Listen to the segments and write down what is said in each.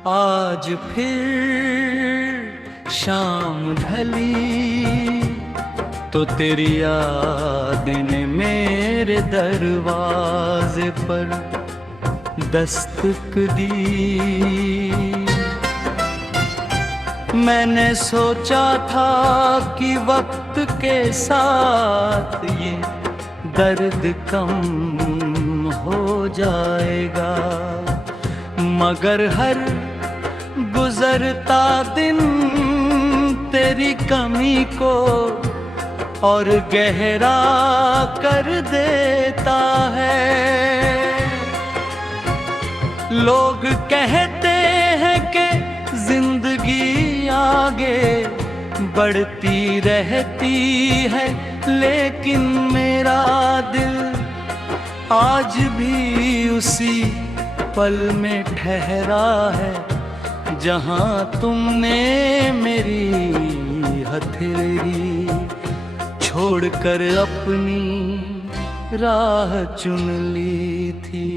आज फिर शाम ढली तो तेरी यादें ने मेरे दरवाजे पर दस्तक दी। मैंने सोचा था कि वक्त के साथ ये दर्द कम हो जाएगा, मगर हर गुजरता दिन तेरी कमी को और गहरा कर देता है। लोग कहते हैं कि जिंदगी आगे बढ़ती रहती है, लेकिन मेरा दिल आज भी उसी पल में ठहरा है जहां तुमने मेरी हथेली छोड़कर अपनी राह चुन ली थी।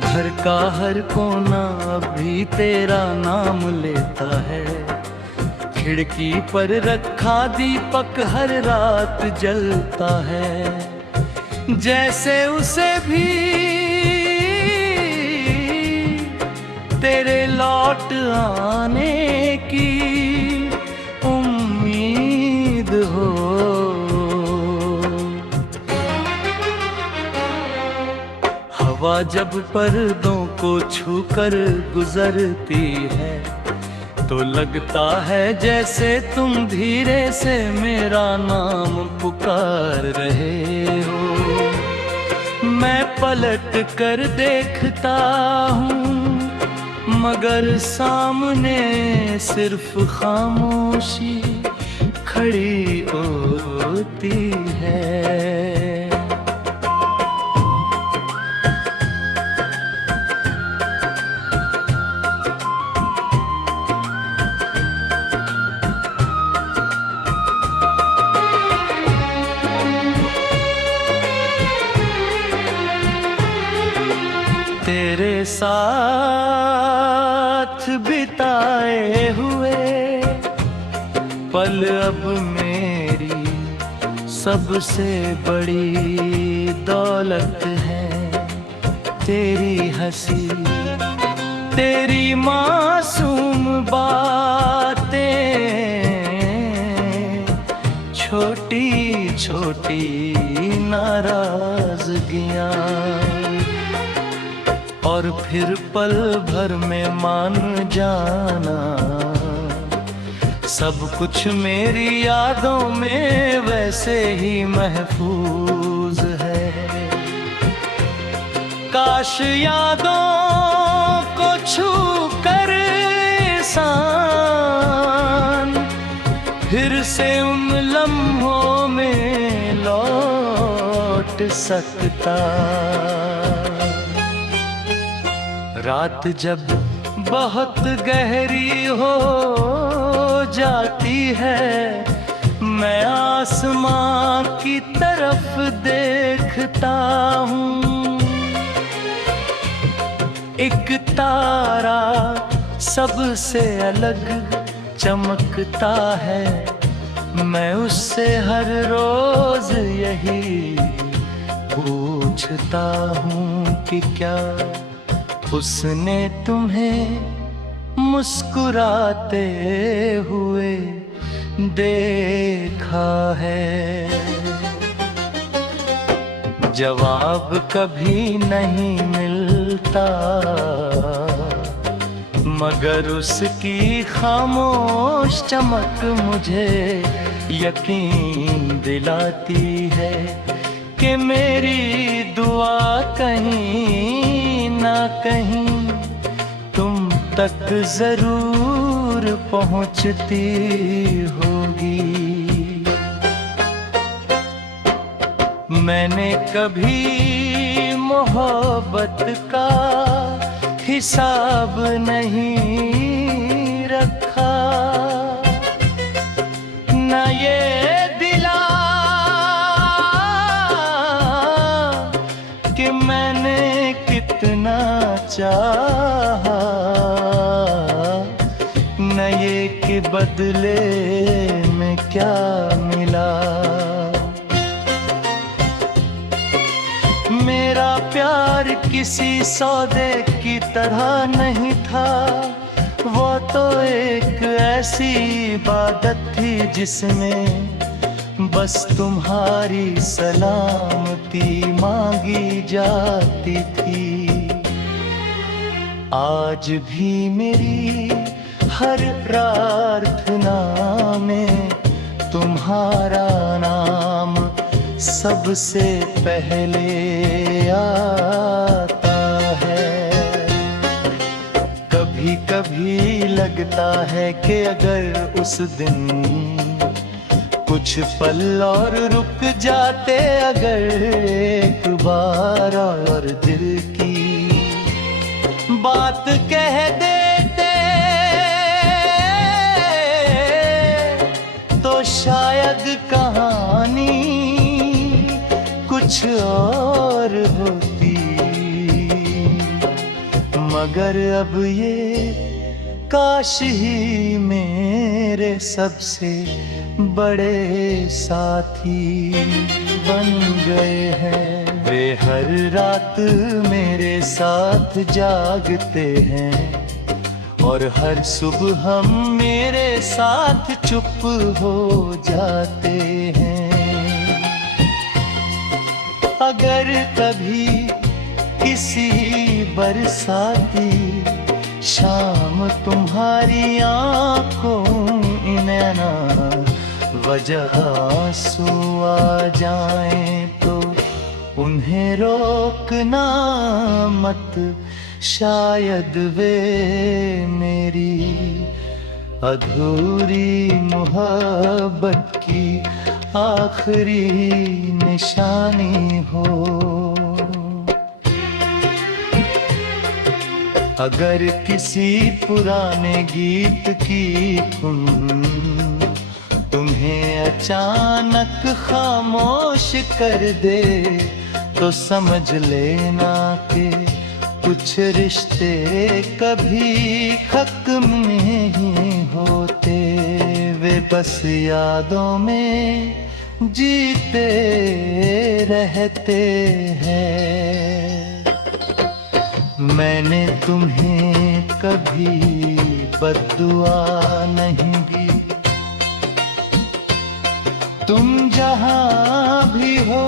घर का हर कोना अभी तेरा नाम लेता है, खिड़की पर रखा दीपक हर रात जलता है। जैसे उसे भी तेरे लौट आने की उम्मीद हो। हवा जब पर्दों को छूकर गुजरती है तो लगता है जैसे तुम धीरे से मेरा नाम पुकार रहे हो। मैं पलट कर देखता हूँ मगर सामने सिर्फ खामोशी खड़ी होती है। तेरे साथ बिताए हुए पल अब मेरी सबसे बड़ी दौलत है। तेरी हंसी, तेरी मासूम बातें, छोटी छोटी नाराजगियां, और फिर पल भर में मान जाना सब कुछ मेरी यादों में वैसे ही महफूज है। काश यादों को छू कर इंसान फिर से उन लम्हों में लौट सकता। रात जब बहुत गहरी हो जाती है मैं आसमां की तरफ देखता हूँ। एक तारा सबसे अलग चमकता है, मैं उससे हर रोज यही पूछता हूँ कि क्या उसने तुम्हें मुस्कुराते हुए देखा है। जवाब कभी नहीं मिलता मगर उसकी खामोश चमक मुझे यकीन दिलाती है कि मेरी दुआ कहीं ना कहीं तुम तक जरूर पहुंचती होगी। मैंने कभी मोहब्बत का हिसाब नहीं रखा, न ये दिला कि मैंने कितना चाहा। बदले में क्या मिला। मेरा प्यार किसी सौदे की तरह नहीं था, वो तो एक ऐसी इबादत थी जिसमें बस तुम्हारी सलामती मांगी जाती थी। आज भी मेरी हर प्रार्थना में तुम्हारा नाम सबसे पहले आता है। कभी कभी लगता है कि अगर उस दिन कुछ पल और रुक जाते, अगर एक बार और दिल की बात कह देते, तो शायद कहानी कुछ और होती। मगर अब ये काश ही मेरे सबसे बड़े साथी बन गए हैं। वे हर रात मेरे साथ जागते हैं और हर सुबह हम मेरे साथ चुप हो जाते हैं। अगर कभी किसी बरसाती शाम तुम्हारी आंखों नैना वजह आंसू आ जाएं, तो उन्हें रोकना मत, शायद वे मेरी अधूरी मोहब्बत की आखिरी निशानी हो। अगर किसी पुराने गीत की धुन तुम्हें अचानक खामोश कर दे, तो समझ लेना कि कुछ रिश्ते कभी खत्म नहीं होते, वे बस यादों में जीते रहते हैं। मैंने तुम्हें कभी बद्दुआ नहीं दी, तुम जहां भी हो